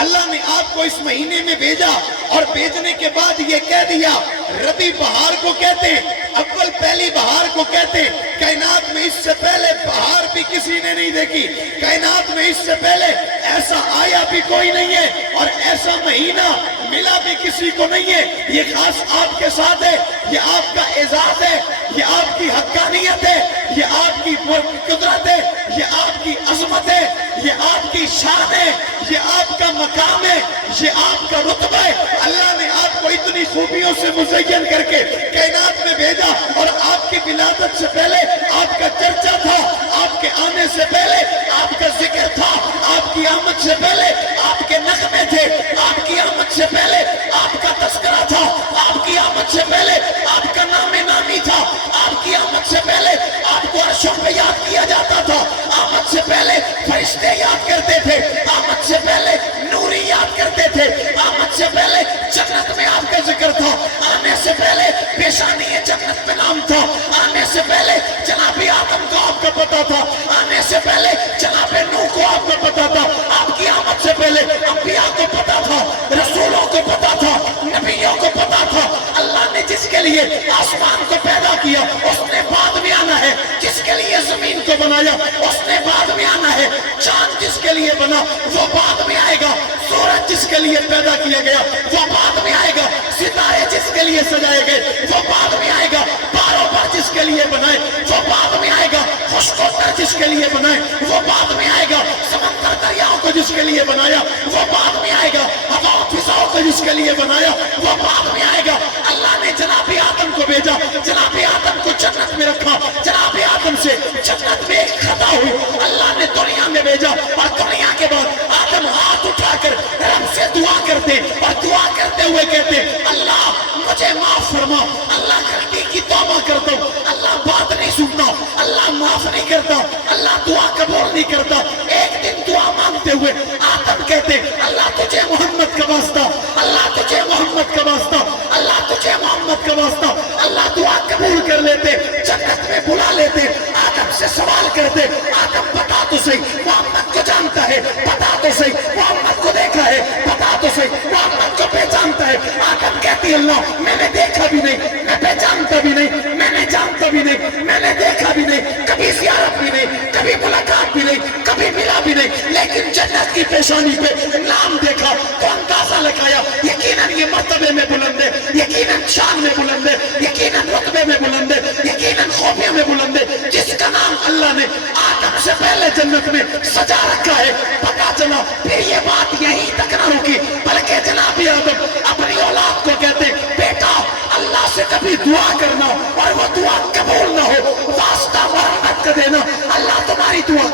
اللہ نے آپ کو اس مہینے میں بھیجا اور بھیجنے کے بعد یہ کہہ دیا ربی بہار کو کہتے ہیں، اول پہلی بہار کو کہتے ہیں۔ کائنات میں اس سے پہلے بہار بھی کسی نے نہیں دیکھی، کائنات میں اس سے پہلے ایسا آیا بھی کوئی نہیں ہے اور ایسا مہینہ ملا بھی کسی کو نہیں ہے۔ یہ خاص آپ کے ساتھ ہے، یہ آپ کا اعزاز ہے، یہ آپ کی حقانیت ہے، یہ آپ کی قدرت ہے، یہ آپ کی عظمت ہے، یہ آپ کی شان ہے، یہ آپ کا مقام ہے، یہ آپ کا رتبہ ہے۔ اللہ نے آپ کو اتنی خوبیوں سے مزین کر کے کائنات میں بھیجا، اور آپ کی ولادت سے پہلے آپ کا چرچا تھا، آپ کے آنے سے پہلے آپ کا ذکر تھا، آپ کی آمد سے پہلے آپ کے نغمے تھے، آپ کی آمد سے پہلے آپ کا تذکرہ تھا، آپ کی آمد سے پہلے آپ کا نام نامی تھا، آپ کی آمد سے پہلے آپ کو عرشوں پہ یاد کیا جاتا تھا، آمد سے پہلے فرشتے یاد کرتے تھے، آمد سے پہلے نوری یاد کرتے تھے، آمد سے پہلے جنت میں آپ کا ذکر تھا، آنے سے پہلے پیشانی جنت میں نام تھا، آنے سے پہلے جناب آدم کو آپ کا پتا تھا، آنے سے پہلے جناب نوح کو آپ کا پتا تھا، آپ کی آمد سے پہلے انبیاء کو پتا تھا، رسولوں کو پتا تھا، نبیوں کو پتا تھا۔ اللہ نے جس کے لیے آسمان کو پیدا کیا اس نے بعد میں آنا ہے، جس کے لیے زمین کو بنایا اس نے بعد میں آنا ہے، چاند جس کے لیے بنا وہ بعد میں آئے گا، سورج جس کے لیے پیدا کیا گیا وہ بعد میں آئے گا، ستارے جس کے لیے سجائے گئے وہ بعد میں آئے گا، باروبار جس کے لیے بنائے وہ بعد میں آئے گا، خشکوتر جس کے لیے بنائے وہ بعد میں آئے گا، سمندر دریاؤں کو جس کے لیے بنایا وہ بعد میں آئے گا، ہوا فضاؤں کو جس کے لیے بنایا وہ بعد میں آئے گا۔ اللہ نے جناب آدم کو بھیجا، جناب آدم کو جنت میں رکھا، جناب آدم سے جنت میں ایک خطا ہوئی، اللہ نے دنیا میں بھیجا، اور دنیا کے بعد آدم ہاتھ اٹھا کر رب سے دعا کرتے اور دعا کرتے ہوئے کہتے اللہ مجھے معاف فرما، اللہ غلطی کی توبہ کرتا ہوں، اللہ بات نہیں سنتا، اللہ معاف نہیں کرتا، اللہ دعا قبول نہیں کرتا۔ ایک دن دعا مانگتے ہوئے آدم کہتے اللہ تجھے محمد کا واسطہ، اللہ تجھے محمد کا واسطہ، اللہ تجھے محمد کا واسطہ، اللہ دعا قبول کر لیتے، جنت میں بلا لیتے، آدم سے سوال کرتے آدم بتا تو صحیح محمد کو جانتا ہے، بتا تو صحیح محمد کو دیکھا ہے، بتا تو صحیح محمد کو پہچانتا ہے۔ آدم کہتی اللہ میں نے دیکھا بھی نہیں، میں پہچانتا بھی نہیں، میں نے جانتا بھی نہیں، میں نے دیکھا بھی نہیں، کبھی زیارت بھی نہیں، کبھی ملاقات بھی نہیں، کبھی ملا بھی نہیں، لیکن جنت کی پیشانی پہ نام دیکھا تو اندازہ لگایا یقیناً یہ مرتبے میں بلند ہے، یقیناً شان میں بلند ہے، یقیناً رتبے میں بلند ہے، یقیناً خوبیوں میں بلند ہے، جس کا نام اللہ نے آدم سے پہلے جنت میں سجا رکھا ہے۔ پتا چلا پھر یہ بات یہیں تک نہ رکی، بلکہ جناب آدم اپنی اولاد کو کہتے بیٹا اللہ سے کبھی دعا کرنا اور وہ دعا قبول نہ ہو، واسطہ محمد کا دینا، اللہ تمہاری دعا